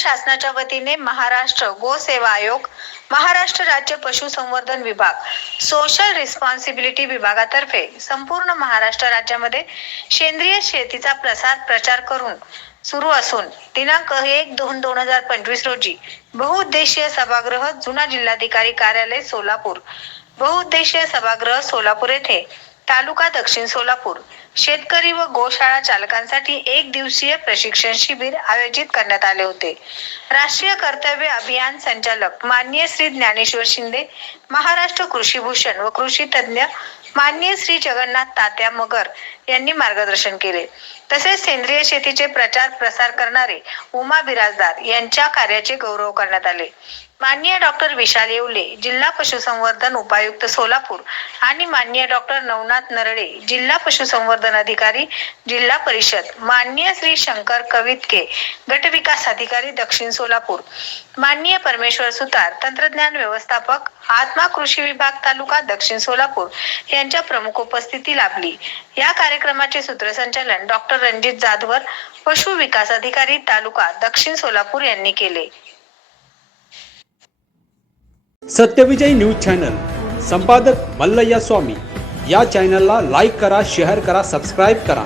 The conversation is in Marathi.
शासनाच्या वतीने महाराष्ट्र गोसेवा आयोग महाराष्ट्र राज्य पशुसंवर्धन विभाग सोशल रिस्पॉन्सिबिलिटी विभागातर्फे संपूर्ण महाराष्ट्र राज्यामध्ये सेंद्रिय शेतीचा प्रसार प्रचार करून सुरू असून दिनांक एक दोन दोन हजार पंचवीस रोजी बहुउद्देशीय सभागृह जुना जिल्हाधिकारी कार्यालय सोलापूर बहुउद्देशीय सभागृह सोलापूर येथे तालुका दक्षिण सोलापूर. शेतकरी व गोशाळा चालकांसाठी एक दिवसीय प्रशिक्षण शिबिर आयोजित करण्यात आले होते. राष्ट्रीय कर्तव्य अभियान संचालक माननीय श्री ज्ञानेश्वर शिंदे महाराष्ट्र कृषी भूषण व कृषी तज्ञ माननीय श्री जगन्नाथ तात्या मगर यांनी मार्गदर्शन केले. तसेच सेंद्रिय शेतीचे प्रचार प्रसार करणारे उमा बिराजदार यांच्या कार्याचे गौरव करण्यात आले. माननीय डॉक्टर विशाल येवले जिल्हा पशुसंवर्धन उपायुक्त सोलापूर आणि माननीय डॉक्टर नवनाथ नरळे जिल्हा पशुसंवर्धन अधिकारी जिल्हा परिषद माननीय श्री शंकर कवितके गट विकास अधिकारी दक्षिण सोलापूर माननीय परमेश्वर सुतार तंत्रज्ञान व्यवस्थापक आत्मा कृषी विभाग तालुका दक्षिण सोलापूर यांच्या प्रमुख उपस्थिती लाभली. या कार्यक्रमाचे सूत्रसंचालन डॉक्टर रणजित जाधवर पशु विकास अधिकारी तालुका दक्षिण सोलापूर यांनी केले. सत्यविजय न्यूज चॅनल संपादक मल्लय्या स्वामी. या चॅनलला लाईक करा शेअर करा सबस्क्राईब करा.